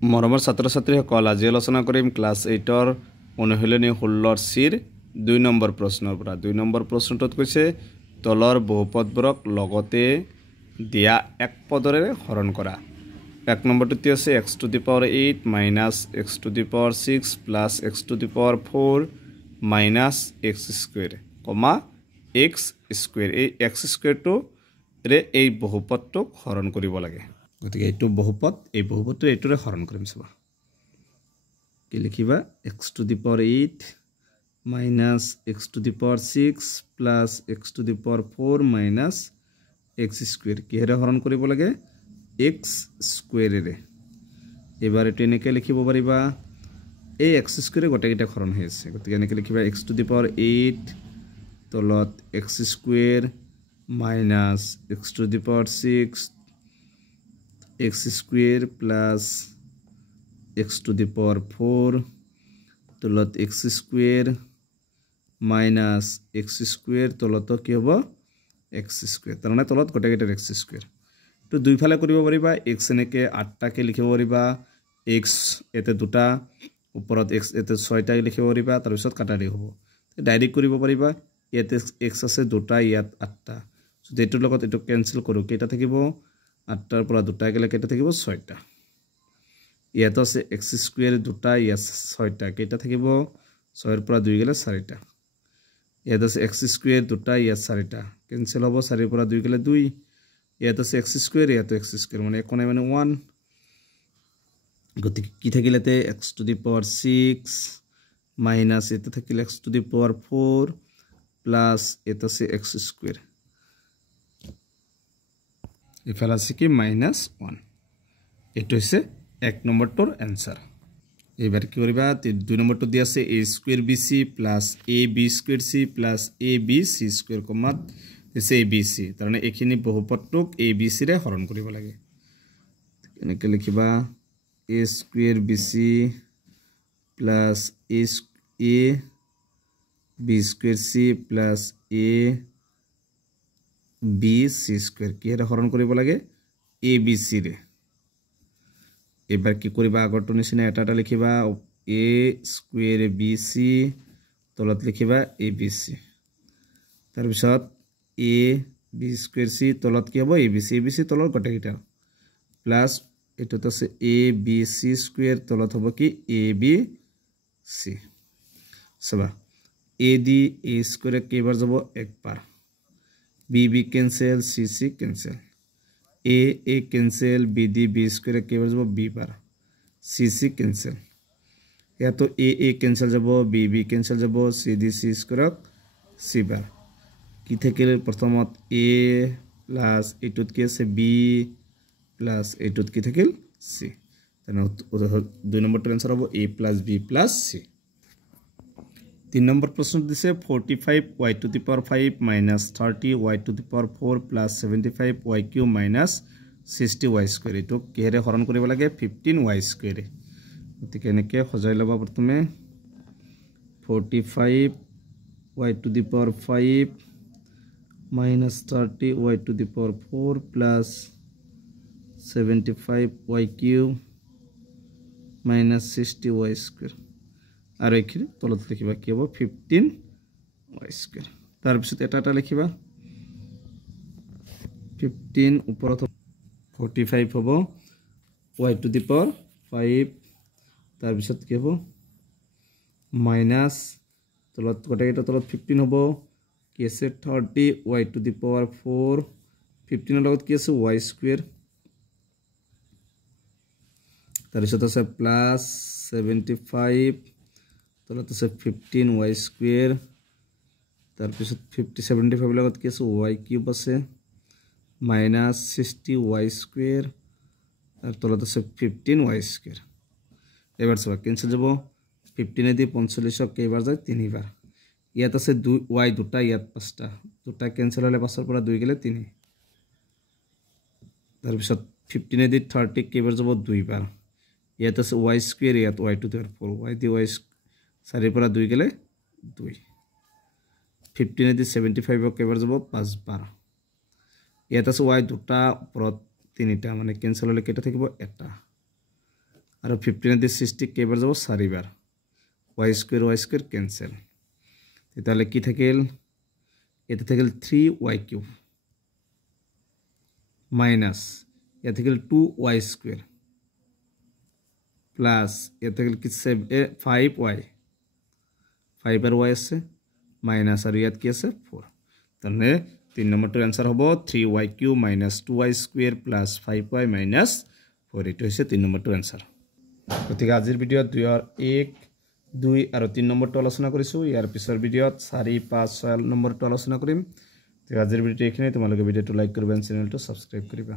মৰমৰ ছাত্ৰ-ছাত্ৰীসকল আজি আলোচনা কৰিম ক্লাছ 8ৰ অনুশীলনী 16ৰ চিৰ 2 নম্বৰ প্ৰশ্নৰ পৰা 2 নম্বৰ প্ৰশ্নটোত কৈছে তলৰ বহুপদবোৰক লগতে দিয়া এক পদৰে হৰণ কৰা 1 নম্বৰটোতে আছে x to the power 8 minus x to the power 6 plus x to the power 4 minus x square comma x square এই x square টো ৰে এই বহুপদটোক হৰণ কৰিব লাগে গতিকে এইটো বহুপদ এই বহুপদটো এইটোৰে হৰণ কৰিম সবা কি লিখিবা x to the power 8 minus x to the power 6 plus x to the power 4 minus x square কি হেৰে হৰণ কৰিব লাগে x square ৰে এবাৰ এটো এনেকে লিখিব পাৰিবা এই x square গটেকিটা হৰণ হৈ আছে গতিকে এনেকে লিখিবা x to the power 8 তলত x square minus x to the power 6 x square plus x to the power 4 তলত x square minus x square তলত কি হ'ব x square তাৰমানে তলত গটেকিটা x square তো দুইফালে কৰিব পাৰিবা x এনেকে 8টা কে লিখিব পাৰিবা x এতে দুটা ওপৰত x এতে 6টা লিখিব পাৰিবা তাৰ পিছত কাটা দি হ'ব ডাইৰেক্ট কৰিব পাৰিবা ইয়াতে x আছে দুটা ইয়াত 8টা সো এটোৰ লগত এটো ক্যান্সেল কৰো কেটা থাকিব 8টাৰ পৰা দুটা গলে কেটা থাকিব 6টা ইয়াত আছে x স্কয়াৰ দুটা ইয়াত 6টা কেটা থাকিব 6 এৰ পৰা 2 গলে 4টা ইয়াত আছে x স্কয়াৰ দুটা ইয়াত 4টা ক্যান্সেল হ'ব 4 এৰ পৰা 2 গলে 2 ইয়াত আছে x স্কয়ার ইয়াত x স্কয়ার মানে কোনে মানে 1 গতি কি থাকিলেতে x to the power 6 minus এতে থাকিল x to the power 4 plus এটা আছে x স্কয়ার ইফালে আছে কি -1 এটো হইছে 1 নম্বৰটোৰ आंसर এবাৰ কি কৰিবা 2 নম্বৰটো দি আছে a square bc plus ab square c plus abc square কমা দিছে abc তাৰমানে এখিনি বহুপদটোক abc ৰে হৰণ কৰিব লাগে এনেকে লিখিবা a square bc plus a b square c plus a b c square কি হেৰে হৰণ কৰিব লাগে abc ৰে এবাৰ কি কৰিবা আগৰটো নিচিনা এটা লিখিবা a square bc তলত লিখিবা abc তাৰ পিছত a b square c তলত কি হ'ব abc তলত গটেকিটা প্লাস এটোত আছে abc square তলত হ'ব কি abc সবা a দি a square কেইবাৰ যাব একবাৰ b cancel c cancel a cancel b d b square কেইবাৰ যাব b বাৰ c cancel या तो a cancel যাব b cancel যাব c d c square c বাৰ কি থাকিলে প্ৰথমত a plus এটোত কি আছে b plus এটোত কি থাকিল c তেনে 2 নম্বৰটোৰ आंसर হ'ব a plus b plus c 3 number প্ৰশ্ন দিছে 45 y to the power 5 minus 30 y to the power 4 plus 75 y cube minus 60 y square এটো কিহেৰে হৰণ কৰিব লাগে 15 y square গতিকে এনেকে সজাই লবা প্ৰথমে 45 y to the power 5 minus 30 y to the power 4 plus 75 y cube minus 60 y square আর এখানে তলত লিখিবা কি হবে 15 y square তার পিছত এটা লিখিবা 15 উপৰত 45 হ'ব y to the power 5 তার পিছত কি হ'ব মাইনাস তলত গটেকিটা তলত 15 হ'ব কি আছে 30 y to the power 4 15 এর লগত কি আছে y square তার পিছত আছে প্লাস 75 তলত আছে 15 y square তার পিছত 50 75 লগত কি আছে y cube আছে minus 60 y square আর তলত আছে 15 y square এবাৰ সব ক্যান্সেল যাব 15 এ দি 45 কেইবাৰ যায় তিনিবাৰ ইয়াত আছে 2 y দুটা ইয়াত পাঁচটা দুটা ক্যান্সেল হলে পাঁচৰ পৰা 2 গলে 3 তাৰ পিছত 15 এ দি 30 কেইবাৰ যাব দুইবাৰ ইয়াত আছে y square ইয়াত y to the power 4 y the y 4 পৰা 2 গলে 2 15 এ দি 75 কেইবাৰ যাব 5 বাৰ ইয়াত আছে y দুটা ওপৰত তিনিটা মানে ক্যান্সেল হলে কেটা থাকিব এটা আৰু 15 দি 60 কেইবাৰ যাব 4 বাৰ y স্কয়াৰ কেনসেল তেতিয়ালে কি থাকিল এটা থাকিল 3y কিউব মাইনাস এটা থাকিল 2y স্কয়ার প্লাস এটা থাকিল কি 5y 5 আর y আছে মাইনাস আর ইয়াত কি আছে 4 তাহলে 3 নম্বৰটোৰ आंसर হ'ব 3y cube minus 2y square plus 5y minus 4 এটো হৈছে 3 নম্বৰটোৰ आंसर গতিকে আজিৰ ভিডিঅ'ত 2 আৰু 1 2 আৰু 3 নম্বৰটো আলোচনা কৰিছো ইয়াৰ পিছৰ ভিডিঅ'ত 4 5 6 নম্বৰটো আলোচনা কৰিম তো আজিৰ ভিডিঅ'টো এইখিনি তোমালোকে ভিডিঅ'টো লাইক কৰিবা চেনেলটো সাবস্ক্ৰাইব কৰিবা